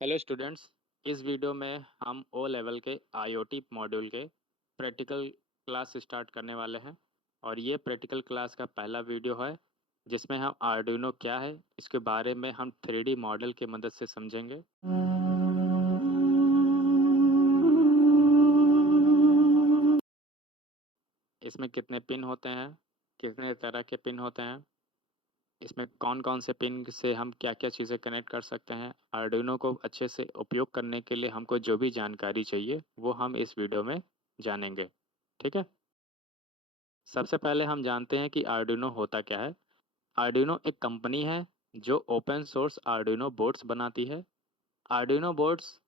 Hello students. इस video में हम ओ लेवल के आईओटी मॉड्यूल के प्रैक्टिकल क्लास स्टार्ट करने वाले हैं। और ये प्रैक्टिकल क्लास का पहला वीडियो है जिसमें हम आर्डुइनो क्या है इसके बारे में हम 3D मॉडल की मदद से समझेंगे। इसमें कितने पिन होते हैं, कितने तरह के पिन होते हैं, इसमें कौन कौन से पिन से हम क्या क्या चीज़ें कनेक्ट कर सकते हैं। आर्डुइनो को अच्छे से उपयोग करने के लिए हमको जो भी जानकारी चाहिए वो हम इस वीडियो में जानेंगे। ठीक है। सबसे पहले हम जानते हैं कि आर्डुइनो होता क्या है। आर्डुइनो एक कंपनी है जो ओपन सोर्स आर्डुइनो बोर्ड्स बनाती है। आर्डुइनो बोर्ड्स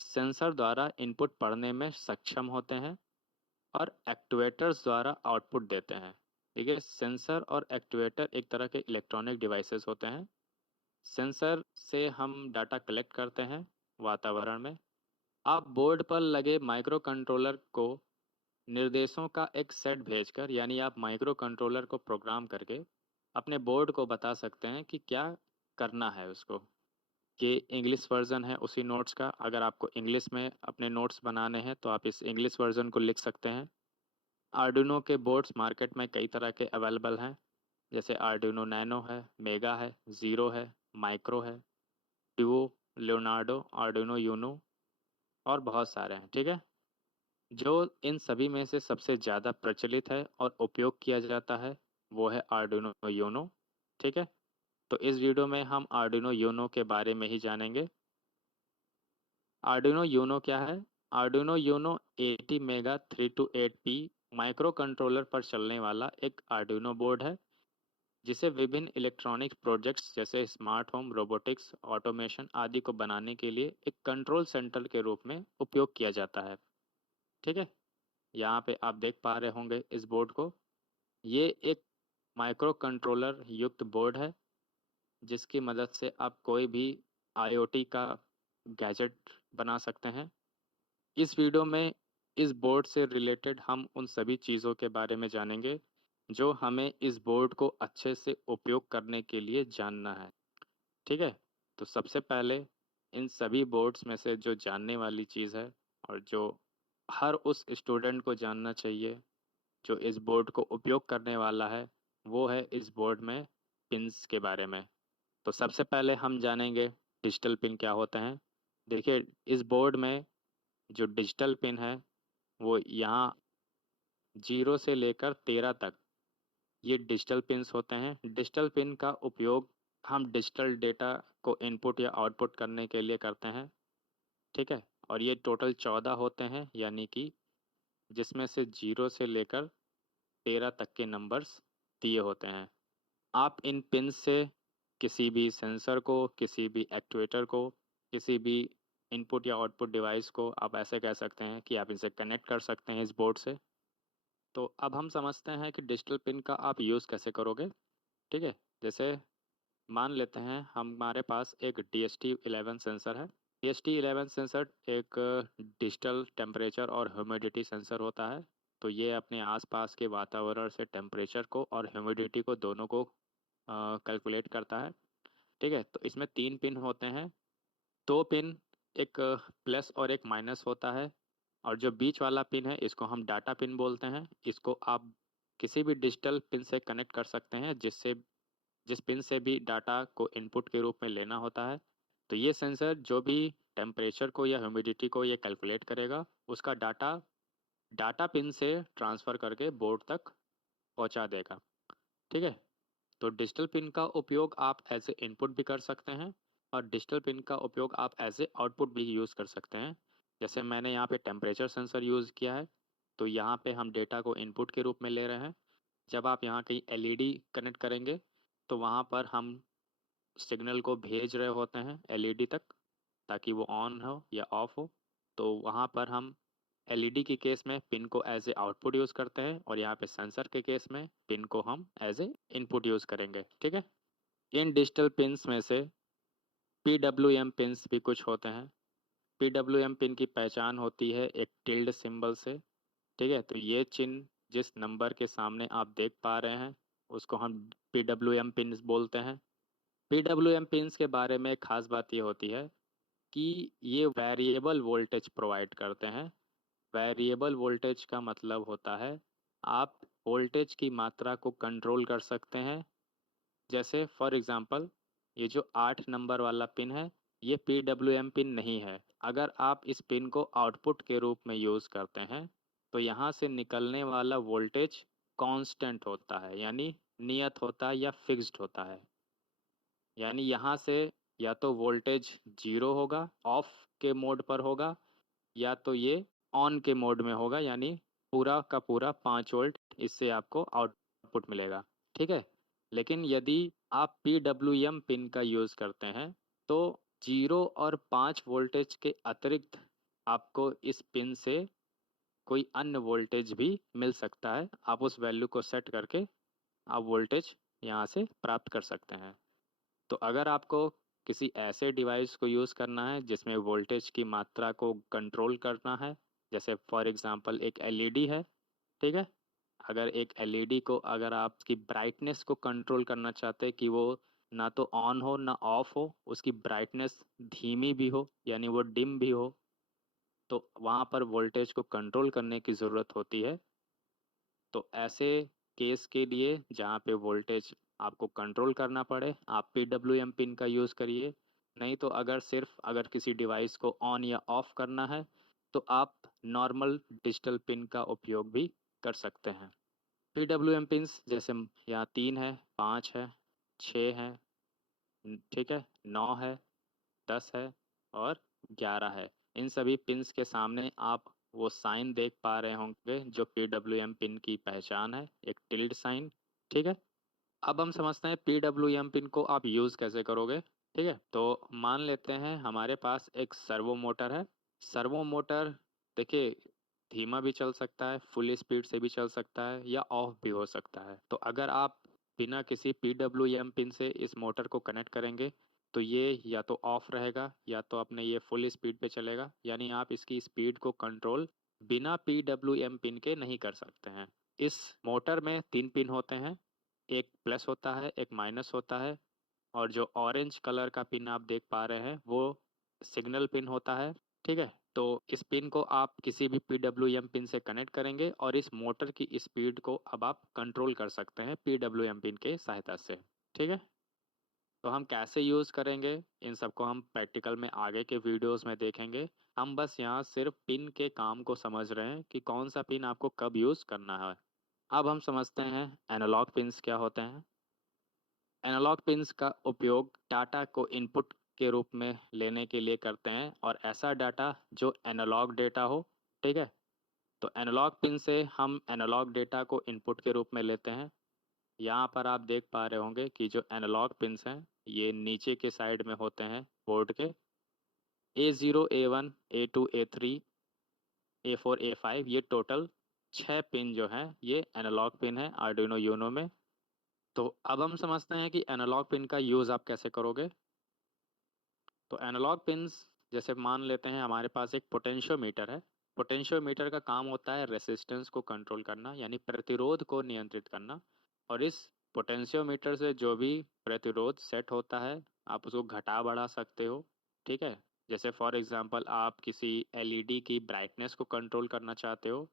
सेंसर द्वारा इनपुट पढ़ने में सक्षम होते हैं और एक्ट्यूएटर्स द्वारा आउटपुट देते हैं। ठीक है, सेंसर और एक्ट्यूएटर एक तरह के इलेक्ट्रॉनिक डिवाइसेस होते हैं। सेंसर से हम डाटा कलेक्ट करते हैं वातावरण में। आप बोर्ड पर लगे माइक्रो कंट्रोलर को निर्देशों का एक सेट भेजकर, यानी आप माइक्रो कंट्रोलर को प्रोग्राम करके अपने बोर्ड को बता सकते हैं कि क्या करना है उसको। ये इंग्लिश वर्जन है उसी नोट्स का। अगर आपको इंग्लिश में अपने नोट्स बनाने हैं तो आप इस इंग्लिश वर्जन को लिख सकते हैं। आर्डुइनो के बोर्ड्स मार्केट में कई तरह के अवेलेबल हैं, जैसे आर्डुइनो नैनो है, मेगा है, ज़ीरो है, माइक्रो है, ड्यूओ, लियोनार्डो, आर्डुइनो यूनो और बहुत सारे हैं। ठीक है। जो इन सभी में से सबसे ज़्यादा प्रचलित है और उपयोग किया जाता है वो है आर्डुइनो यूनो। ठीक है। तो इस वीडियो में हम आर्डुइनो यूनो के बारे में ही जानेंगे। आर्डुइनो यूनो क्या है? Arduino Uno 80 mega 328P micro controller पर चलने वाला एक आर्डुइनो बोर्ड है जिसे विभिन्न इलेक्ट्रॉनिक प्रोजेक्ट्स जैसे स्मार्ट होम, रोबोटिक्स, ऑटोमेशन आदि को बनाने के लिए एक कंट्रोल सेंटर के रूप में उपयोग किया जाता है। ठीक है। यहाँ पे आप देख पा रहे होंगे इस बोर्ड को। ये एक माइक्रो कंट्रोलर युक्त बोर्ड है जिसकी मदद से आप कोई भी आईओटी का गैजेट बना सकते हैं। इस वीडियो में इस बोर्ड से रिलेटेड हम उन सभी चीज़ों के बारे में जानेंगे जो हमें इस बोर्ड को अच्छे से उपयोग करने के लिए जानना है। ठीक है। तो सबसे पहले इन सभी बोर्ड्स में से जो जानने वाली चीज़ है और जो हर उस स्टूडेंट को जानना चाहिए जो इस बोर्ड को उपयोग करने वाला है, वो है इस बोर्ड में पिन्स के बारे में। तो सबसे पहले हम जानेंगे डिजिटल पिन क्या होते हैं। देखिए, इस बोर्ड में जो डिजिटल पिन है वो यहाँ 0 से लेकर 13 तक ये डिजिटल पिन्स होते हैं। डिजिटल पिन का उपयोग हम डिजिटल डेटा को इनपुट या आउटपुट करने के लिए करते हैं। ठीक है। और ये टोटल 14 होते हैं, यानी कि जिसमें से 0 से लेकर 13 तक के नंबर्स दिए होते हैं। आप इन पिन से किसी भी सेंसर को, किसी भी एक्ट्यूएटर को, किसी भी इनपुट या आउटपुट डिवाइस को आप ऐसे कह सकते हैं कि आप इनसे कनेक्ट कर सकते हैं इस बोर्ड से। तो अब हम समझते हैं कि डिजिटल पिन का आप यूज़ कैसे करोगे। ठीक है। जैसे मान लेते हैं हमारे पास एक DST-11 सेंसर है। DST-11 सेंसर एक डिजिटल टेम्परेचर और ह्यूमिडिटी सेंसर होता है। तो ये अपने आसपास के वातावरण से टेम्परेचर को और ह्यूमिडिटी को दोनों को कैलकुलेट करता है। ठीक है। तो इसमें 3 पिन होते हैं। 2 पिन, एक प्लस और एक माइनस होता है। और जो बीच वाला पिन है इसको हम डाटा पिन बोलते हैं। इसको आप किसी भी डिजिटल पिन से कनेक्ट कर सकते हैं जिससे जिस पिन से भी डाटा को इनपुट के रूप में लेना होता है। तो ये सेंसर जो भी टेम्परेचर को या ह्यूमिडिटी को ये कैलकुलेट करेगा, उसका डाटा डाटा पिन से ट्रांसफ़र करके बोर्ड तक पहुंचा देगा। ठीक है। तो डिजिटल पिन का उपयोग आप एज ए इनपुट भी कर सकते हैं और डिजिटल पिन का उपयोग आप एज ए आउटपुट भी यूज़ कर सकते हैं। जैसे मैंने यहाँ पे टेम्परेचर सेंसर यूज़ किया है, तो यहाँ पे हम डेटा को इनपुट के रूप में ले रहे हैं। जब आप यहाँ कहीं एलईडी कनेक्ट करेंगे तो वहाँ पर हम सिग्नल को भेज रहे होते हैं एलईडी तक, ताकि वो ऑन हो या ऑफ हो। तो वहाँ पर हम एलईडी के केस में पिन को एज ए आउटपुट यूज़ करते हैं और यहाँ पे सेंसर के केस में पिन को हम एज ए इनपुट यूज़ करेंगे। ठीक है। इन डिजिटल पिन्स में से PWM पिन्स भी कुछ होते हैं। PWM पिन की पहचान होती है एक टिल्ड सिंबल से। ठीक है। तो ये चिन्ह जिस नंबर के सामने आप देख पा रहे हैं उसको हम PWM पिन्स बोलते हैं। PWM पिन्स के बारे में एक खास बात ये होती है कि ये वेरिएबल वोल्टेज प्रोवाइड करते हैं। वेरिएबल वोल्टेज का मतलब होता है आप वोल्टेज की मात्रा को कंट्रोल कर सकते हैं। जैसे फॉर एग्जांपल ये जो 8 नंबर वाला पिन है, ये PWM पिन नहीं है। अगर आप इस पिन को आउटपुट के रूप में यूज़ करते हैं तो यहाँ से निकलने वाला वोल्टेज कांस्टेंट होता है, यानी नियत होता है या फिक्स्ड होता है। यानी यहाँ से या तो वोल्टेज 0 होगा, ऑफ के मोड पर होगा, या तो ये ऑन के मोड में होगा, यानी पूरा का पूरा 5 वोल्ट इससे आपको आउटपुट मिलेगा। ठीक है। लेकिन यदि आप PWM पिन का यूज़ करते हैं तो 0 और 5 वोल्टेज के अतिरिक्त आपको इस पिन से कोई अन्य वोल्टेज भी मिल सकता है। आप उस वैल्यू को सेट करके आप वोल्टेज यहाँ से प्राप्त कर सकते हैं। तो अगर आपको किसी ऐसे डिवाइस को यूज़ करना है जिसमें वोल्टेज की मात्रा को कंट्रोल करना है, जैसे फॉर एग्जांपल एक एलईडी है, ठीक है। अगर एक एलईडी को अगर आप उसकी ब्राइटनेस को कंट्रोल करना चाहते हैं कि वो ना तो ऑन हो ना ऑफ हो, उसकी ब्राइटनेस धीमी भी हो यानी वो डिम भी हो, तो वहाँ पर वोल्टेज को कंट्रोल करने की ज़रूरत होती है। तो ऐसे केस के लिए जहाँ पे वोल्टेज आपको कंट्रोल करना पड़े, आप PWM पिन का यूज़ करिए। नहीं तो अगर किसी डिवाइस को ऑन या ऑफ करना है तो आप नॉर्मल डिजिटल पिन का उपयोग भी कर सकते हैं। PWM पिन्स जैसे यहाँ 3 है, 5 है, 6 है, ठीक है, 9 है, 10 है और 11 है। इन सभी पिन्स के सामने आप वो साइन देख पा रहे होंगे जो PWM पिन की पहचान है, एक टिल्ड साइन। ठीक है। अब हम समझते हैं PWM पिन को आप यूज़ कैसे करोगे। ठीक है। तो मान लेते हैं हमारे पास एक सर्वो मोटर है। सर्वो मोटर देखिए धीमा भी चल सकता है, फुल स्पीड से भी चल सकता है या ऑफ भी हो सकता है। तो अगर आप बिना किसी PWM पिन से इस मोटर को कनेक्ट करेंगे तो ये या तो ऑफ रहेगा या तो अपने ये फुल स्पीड पे चलेगा, यानी आप इसकी स्पीड को कंट्रोल बिना PWM पिन के नहीं कर सकते हैं। इस मोटर में 3 पिन होते हैं, एक प्लस होता है, एक माइनस होता है, और जो ऑरेंज कलर का पिन आप देख पा रहे हैं वो सिग्नल पिन होता है। ठीक है। तो इस पिन को आप किसी भी PWM पिन से कनेक्ट करेंगे और इस मोटर की स्पीड को अब आप कंट्रोल कर सकते हैं PWM पिन के सहायता से। ठीक है। तो हम कैसे यूज़ करेंगे इन सबको हम प्रैक्टिकल में आगे के वीडियोस में देखेंगे। हम बस यहाँ सिर्फ पिन के काम को समझ रहे हैं कि कौन सा पिन आपको कब यूज़ करना है। अब हम समझते हैं एनालॉग पिन्स क्या होते हैं। एनालॉग पिन्स का उपयोग डाटा को इनपुट के रूप में लेने के लिए करते हैं, और ऐसा डाटा जो एनालॉग डेटा हो। ठीक है। तो एनालॉग पिन से हम एनालॉग डेटा को इनपुट के रूप में लेते हैं। यहाँ पर आप देख पा रहे होंगे कि जो एनालॉग पिन्स हैं ये नीचे के साइड में होते हैं बोर्ड के। A0 A1 A2 A3 A4 A5 ये टोटल 6 पिन जो हैं ये एनालॉग पिन है आर्डिनो यूनो में। तो अब हम समझते हैं कि एनालॉग पिन का यूज़ आप कैसे करोगे। तो एनालॉग पिन्स जैसे मान लेते हैं हमारे पास एक पोटेंशियोमीटर है। पोटेंशियोमीटर का काम होता है रेसिस्टेंस को कंट्रोल करना, यानी प्रतिरोध को नियंत्रित करना। और इस पोटेंशियोमीटर से जो भी प्रतिरोध सेट होता है आप उसको घटा बढ़ा सकते हो। ठीक है। जैसे फॉर एग्जांपल आप किसी एलईडी की ब्राइटनेस को कंट्रोल करना चाहते हो,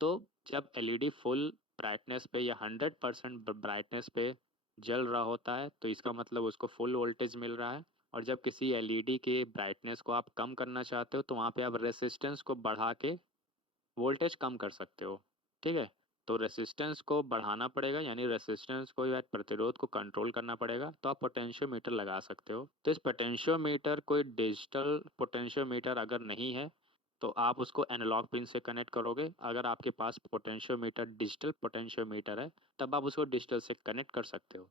तो जब एलईडी फुल ब्राइटनेस पे या 100% ब्राइटनेस पे जल रहा होता है तो इसका मतलब उसको फुल वोल्टेज मिल रहा है। और जब किसी एलईडी के ब्राइटनेस को आप कम करना चाहते हो तो वहाँ पे आप रेसिस्टेंस को बढ़ा के वोल्टेज कम कर सकते हो। ठीक है। तो रेसिस्टेंस को बढ़ाना पड़ेगा, यानी रेसिस्टेंस को या प्रतिरोध को कंट्रोल करना पड़ेगा, तो आप पोटेंशियोमीटर लगा सकते हो। तो इस पोटेंशियोमीटर कोई डिजिटल पोटेंशियोमीटर अगर नहीं है तो आप उसको एनालॉग पिन से कनेक्ट करोगे। अगर आपके पास पोटेंशियोमीटर डिजिटल पोटेंशियोमीटर है तब आप उसको डिजिटल से कनेक्ट कर सकते हो।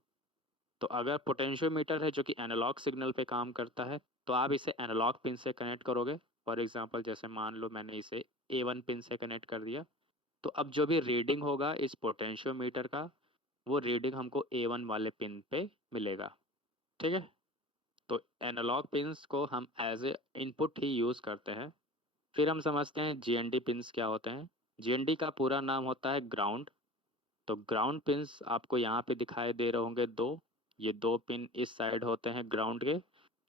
तो अगर पोटेंशियोमीटर है जो कि एनालॉग सिग्नल पे काम करता है तो आप इसे एनालॉग पिन से कनेक्ट करोगे। फॉर एग्जांपल जैसे मान लो मैंने इसे A1 पिन से कनेक्ट कर दिया, तो अब जो भी रीडिंग होगा इस पोटेंशियोमीटर का वो रीडिंग हमको A1 वाले पिन पे मिलेगा। ठीक है। तो एनालॉग पिन्स को हम एज ए इनपुट ही यूज़ करते हैं। फिर हम समझते हैं GND पिन्स क्या होते हैं। GND का पूरा नाम होता है ग्राउंड। तो ग्राउंड पिन्स आपको यहाँ पे दिखाई दे रहे होंगे दो। ये दो पिन इस साइड होते हैं ग्राउंड के,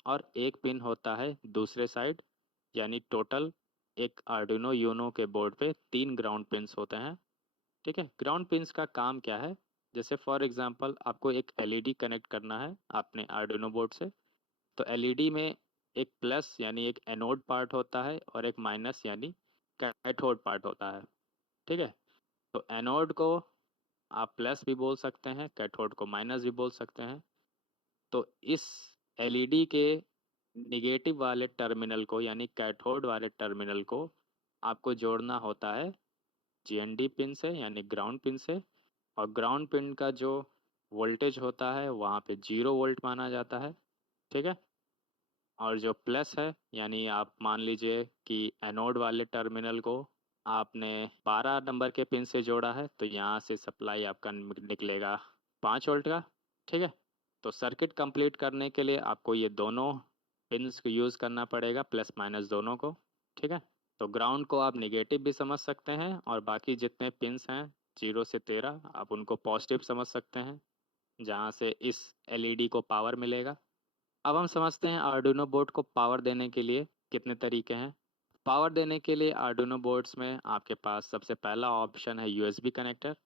और एक पिन होता है दूसरे साइड, यानी टोटल एक आर्डिनो यूनो के बोर्ड पे 3 ग्राउंड पिन्स होते हैं। ठीक है, ग्राउंड पिन्स का काम क्या है? जैसे फॉर एग्जांपल आपको एक एलईडी कनेक्ट करना है अपने आर्डिनो बोर्ड से, तो एलईडी में एक प्लस यानी एक एनोड पार्ट होता है और एक माइनस यानी कैथोड पार्ट होता है। ठीक है, तो एनोड को आप प्लस भी बोल सकते हैं, कैथोड को माइनस भी बोल सकते हैं। तो इस एलईडी के निगेटिव वाले टर्मिनल को यानी कैथोड वाले टर्मिनल को आपको जोड़ना होता है जीएनडी पिन से यानी ग्राउंड पिन से। और ग्राउंड पिन का जो वोल्टेज होता है वहाँ पे 0 वोल्ट माना जाता है। ठीक है, और जो प्लस है यानी आप मान लीजिए कि एनोड वाले टर्मिनल को आपने 12 नंबर के पिन से जोड़ा है, तो यहाँ से सप्लाई आपका निकलेगा 5 वोल्ट का। ठीक है, तो सर्किट कंप्लीट करने के लिए आपको ये दोनों पिन्स को यूज़ करना पड़ेगा, प्लस माइनस दोनों को। ठीक है, तो ग्राउंड को आप निगेटिव भी समझ सकते हैं और बाकी जितने पिन्स हैं 0 से 13 आप उनको पॉजिटिव समझ सकते हैं, जहाँ से इस एलईडी को पावर मिलेगा। अब हम समझते हैं आर्डिनो बोर्ड को पावर देने के लिए कितने तरीके हैं। पावर देने के लिए आर्डिनो बोर्ड्स में आपके पास सबसे पहला ऑप्शन है यूएसबी कनेक्टर।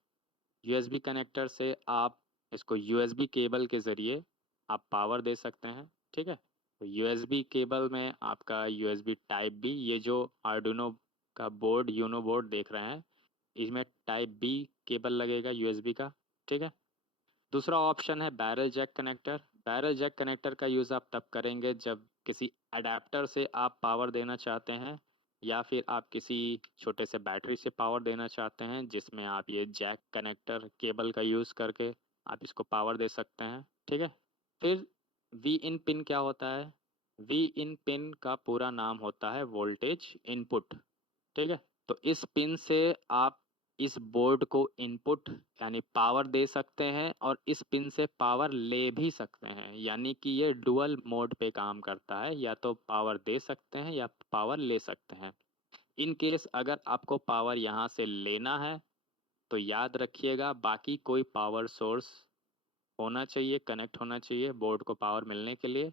यूएसबी कनेक्टर से आप इसको यूएसबी केबल के ज़रिए आप पावर दे सकते हैं। ठीक है, तो यूएसबी केबल में आपका यूएसबी टाइप बी, ये जो आर्डिनो का बोर्ड यूनो बोर्ड देख रहे हैं इसमें टाइप बी केबल लगेगा यूएसबी का। ठीक है, दूसरा ऑप्शन है barrel jack connector. Barrel jack connector का यूज़ आप तब करेंगे जब किसी अडेप्टर से आप पावर देना चाहते हैं या फिर आप किसी छोटे से बैटरी से पावर देना चाहते हैं, जिसमें आप ये जैक कनेक्टर केबल का यूज़ करके आप इसको पावर दे सकते हैं। ठीक है, फिर वी इन पिन क्या होता है? वी इन पिन का पूरा नाम होता है वोल्टेज इनपुट। ठीक है, तो इस पिन से आप इस बोर्ड को इनपुट यानी पावर दे सकते हैं और इस पिन से पावर ले भी सकते हैं, यानी कि ये डुअल मोड पे काम करता है, या तो पावर दे सकते हैं या पावर ले सकते हैं। इन केस अगर आपको पावर यहाँ से लेना है तो याद रखिएगा बाकी कोई पावर सोर्स होना चाहिए, कनेक्ट होना चाहिए बोर्ड को पावर मिलने के लिए।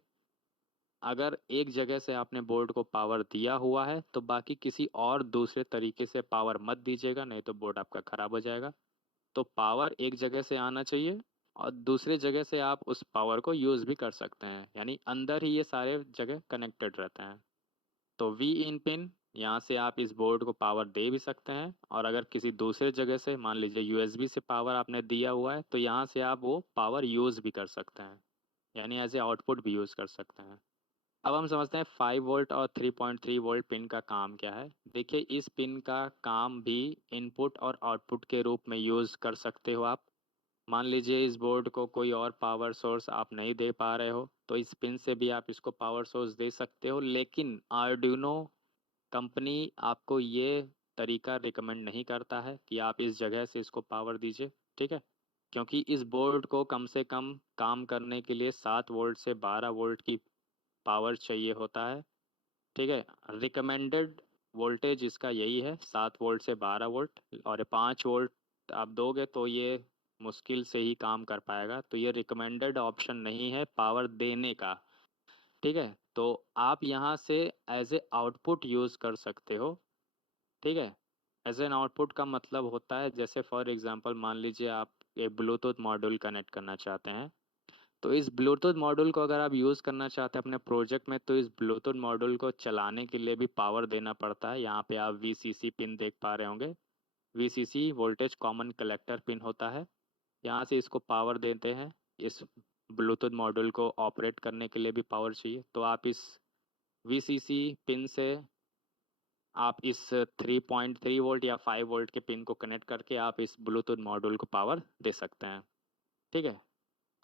अगर एक जगह से आपने बोर्ड को पावर दिया हुआ है तो बाकी किसी और दूसरे तरीके से पावर मत दीजिएगा, नहीं तो बोर्ड आपका ख़राब हो जाएगा। तो पावर एक जगह से आना चाहिए और दूसरे जगह से आप उस पावर को यूज़ भी कर सकते हैं, यानी अंदर ही ये सारे जगह कनेक्टेड रहते हैं। तो वी इन पिन, यहाँ से आप इस बोर्ड को पावर दे भी सकते हैं और अगर किसी दूसरे जगह से मान लीजिए यूएसबी से पावर आपने दिया हुआ है तो यहाँ से आप वो पावर यूज़ भी कर सकते हैं, यानी एज ए आउटपुट भी यूज़ कर सकते हैं। अब हम समझते हैं 5 वोल्ट और 3.3 वोल्ट पिन का काम क्या है। देखिए, इस पिन का काम भी इनपुट और आउटपुट के रूप में यूज़ कर सकते हो आप। मान लीजिए इस बोर्ड को कोई और पावर सोर्स आप नहीं दे पा रहे हो तो इस पिन से भी आप इसको पावर सोर्स दे सकते हो, लेकिन आर्डिनो कंपनी आपको ये तरीका रिकमेंड नहीं करता है कि आप इस जगह से इसको पावर दीजिए। ठीक है, क्योंकि इस बोर्ड को कम से कम काम करने के लिए 7 वोल्ट से 12 वोल्ट की पावर चाहिए होता है। ठीक है, रिकमेंडेड वोल्टेज इसका यही है 7 वोल्ट से 12 वोल्ट, और 5 वोल्ट आप दोगे तो ये मुश्किल से ही काम कर पाएगा, तो ये रिकमेंडेड ऑप्शन नहीं है पावर देने का। ठीक है, तो आप यहाँ से एज ए आउटपुट यूज़ कर सकते हो। ठीक है, एज एन आउटपुट का मतलब होता है जैसे फॉर एग्जांपल मान लीजिए आप एक ब्लूटूथ मॉड्यूल कनेक्ट करना चाहते हैं, तो इस ब्लूटूथ मॉड्यूल को अगर आप यूज़ करना चाहते हैं अपने प्रोजेक्ट में तो इस ब्लूटूथ मॉड्यूल को चलाने के लिए भी पावर देना पड़ता है। यहाँ पे आप वीसीसी पिन देख पा रहे होंगे। VCC voltage common collector pin होता है, यहाँ से इसको पावर देते हैं। इस ब्लूटूथ मॉड्यूल को ऑपरेट करने के लिए भी पावर चाहिए, तो आप इस वीसीसी पिन से आप इस 3.3 वोल्ट या 5 वोल्ट के पिन को कनेक्ट करके आप इस ब्लूटूथ मॉड्यूल को पावर दे सकते हैं। ठीक है,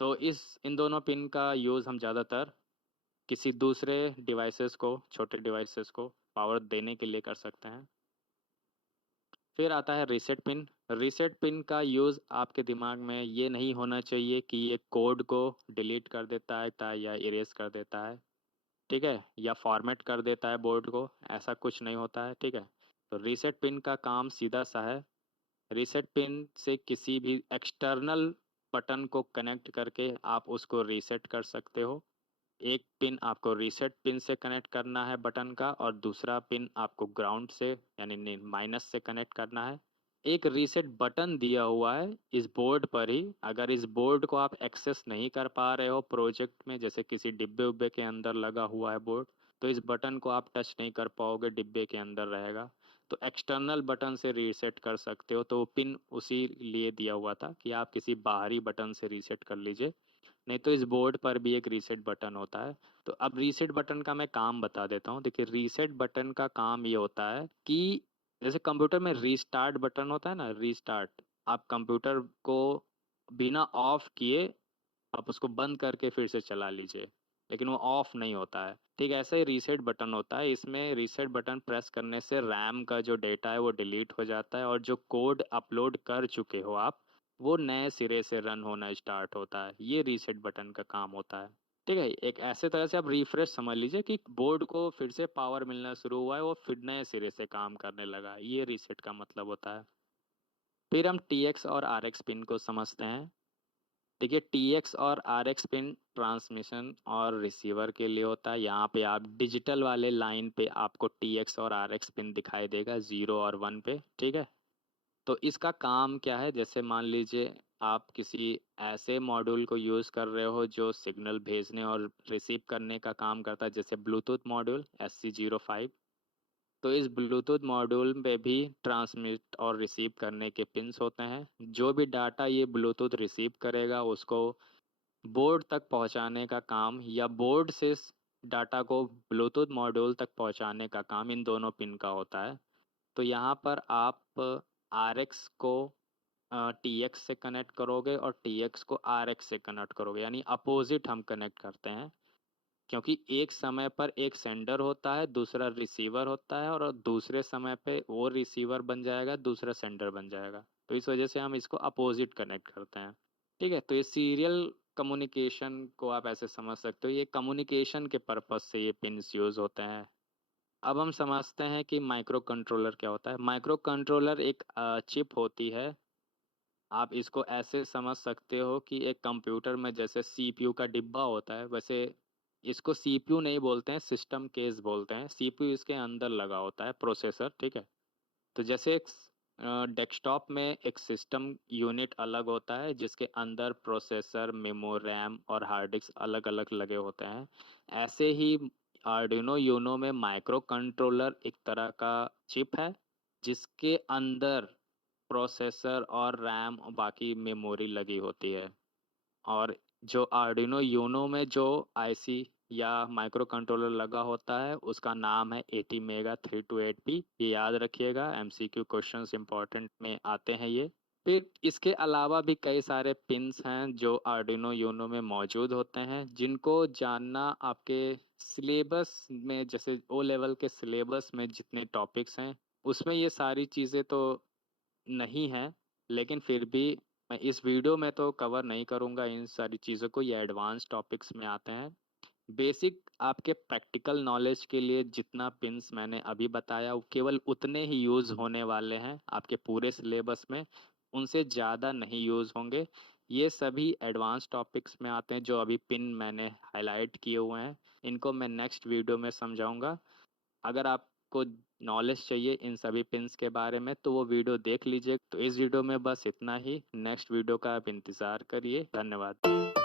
तो इस इन दोनों पिन का यूज़ हम ज़्यादातर किसी दूसरे डिवाइसेस को, छोटे डिवाइसेस को पावर देने के लिए कर सकते हैं। फिर आता है रीसेट पिन। रीसेट पिन का यूज़ आपके दिमाग में ये नहीं होना चाहिए कि ये कोड को डिलीट कर देता है या इरेज कर देता है। ठीक है, या फॉर्मेट कर देता है बोर्ड को, ऐसा कुछ नहीं होता है। ठीक है, तो रीसेट पिन का काम सीधा सा है। रीसेट पिन से किसी भी एक्सटर्नल बटन को कनेक्ट करके आप उसको रीसेट कर सकते हो। एक पिन आपको रीसेट पिन से कनेक्ट करना है बटन का, और दूसरा पिन आपको ग्राउंड से यानी माइनस से कनेक्ट करना है। एक रीसेट बटन दिया हुआ है इस बोर्ड पर ही। अगर इस बोर्ड को आप एक्सेस नहीं कर पा रहे हो प्रोजेक्ट में, जैसे किसी डिब्बे उब्बे के अंदर लगा हुआ है बोर्ड, तो इस बटन को आप टच नहीं कर पाओगे, डिब्बे के अंदर रहेगा। तो एक्सटर्नल बटन से रीसेट कर सकते हो। तो पिन उसी लिए दिया हुआ था कि आप किसी बाहरी बटन से रीसेट कर लीजिए, नहीं तो इस बोर्ड पर भी एक रीसेट बटन होता है। तो अब रीसेट बटन का मैं काम बता देता हूँ। देखिए, रीसेट बटन का काम ये होता है कि जैसे कंप्यूटर में रीस्टार्ट बटन होता है ना, रीस्टार्ट, आप कंप्यूटर को बिना ऑफ किए आप उसको बंद करके फिर से चला लीजिए, लेकिन वो ऑफ नहीं होता है। ठीक है, ऐसा ही रीसेट बटन होता है। इसमें रीसेट बटन प्रेस करने से रैम का जो डेटा है वो डिलीट हो जाता है, और जो कोड अपलोड कर चुके हो आप, वो नए सिरे से रन होना स्टार्ट होता है। ये रीसेट बटन का काम होता है। ठीक है, एक ऐसे तरह से आप रिफ्रेश समझ लीजिए कि बोर्ड को फिर से पावर मिलना शुरू हुआ है, वो फिर नए सिरे से काम करने लगा है। ये रीसेट का मतलब होता है। फिर हम TX और RX पिन को समझते हैं। देखिए, TX और RX पिन ट्रांसमिशन और रिसीवर के लिए होता है। यहाँ पे आप डिजिटल वाले लाइन पे आपको TX और RX पिन दिखाई देगा, 0 और 1 पे। ठीक है, तो इसका काम क्या है, जैसे मान लीजिए आप किसी ऐसे मॉड्यूल को यूज़ कर रहे हो जो सिग्नल भेजने और रिसीव करने का काम करता है, जैसे ब्लूटूथ मॉड्यूल SC05। तो इस ब्लूटूथ मॉड्यूल में भी ट्रांसमिट और रिसीव करने के पिन्स होते हैं। जो भी डाटा ये ब्लूटूथ रिसीव करेगा उसको बोर्ड तक पहुंचाने का काम, या बोर्ड से डाटा को ब्लूटूथ मॉड्यूल तक पहुंचाने का काम इन दोनों पिन का होता है। तो यहाँ पर आप RX को TX से कनेक्ट करोगे और TX को RX से कनेक्ट करोगे, यानी अपोजिट हम कनेक्ट करते हैं। क्योंकि एक समय पर एक सेंडर होता है, दूसरा रिसीवर होता है, और दूसरे समय पे वो रिसीवर बन जाएगा, दूसरा सेंडर बन जाएगा। तो इस वजह से हम इसको अपोजिट कनेक्ट करते हैं। ठीक है, तो ये सीरियल कम्युनिकेशन को आप ऐसे समझ सकते हो, ये कम्युनिकेशन के पर्पज से ये पिन्स यूज़ होते हैं। अब हम समझते हैं कि माइक्रो कंट्रोलर क्या होता है। माइक्रो कंट्रोलर एक चिप होती है। आप इसको ऐसे समझ सकते हो कि एक कंप्यूटर में जैसे CPU का डिब्बा होता है, वैसे इसको CPU नहीं बोलते हैं, सिस्टम केस बोलते हैं। CPU इसके अंदर लगा होता है, प्रोसेसर। ठीक है, तो जैसे एक डेस्कटॉप में एक सिस्टम यूनिट अलग होता है जिसके अंदर प्रोसेसर, मेमोरी, रैम और हार्ड डिस्क अलग अलग लगे होते हैं, ऐसे ही आर्डिनो यूनो में माइक्रो कंट्रोलर एक तरह का चिप है जिसके अंदर प्रोसेसर और रैम और बाकी मेमोरी लगी होती है। और जो आर्डिनो यूनो में जो आईसी या माइक्रो कंट्रोलर लगा होता है उसका नाम है ATmega 328P। ये याद रखिएगा, MCQ क्वेश्चंस इंपॉर्टेंट में आते हैं ये। फिर इसके अलावा भी कई सारे पिन्स हैं जो आर्डिनो यूनो में मौजूद होते हैं, जिनको जानना आपके सिलेबस में, जैसे O लेवल के सिलेबस में जितने टॉपिक्स हैं उसमें ये सारी चीज़ें तो नहीं है, लेकिन फिर भी मैं इस वीडियो में तो कवर नहीं करूँगा इन सारी चीज़ों को, ये एडवांस टॉपिक्स में आते हैं। बेसिक आपके प्रैक्टिकल नॉलेज के लिए जितना पिन्स मैंने अभी बताया वो केवल उतने ही यूज़ होने वाले हैं आपके पूरे सिलेबस में, उनसे ज़्यादा नहीं यूज़ होंगे। ये सभी एडवांस टॉपिक्स में आते हैं जो अभी पिन मैंने हाईलाइट किए हुए हैं, इनको मैं नेक्स्ट वीडियो में समझाऊंगा। अगर आपको नॉलेज चाहिए इन सभी पिन्स के बारे में तो वो वीडियो देख लीजिए। तो इस वीडियो में बस इतना ही, नेक्स्ट वीडियो का आप इंतज़ार करिए। धन्यवाद।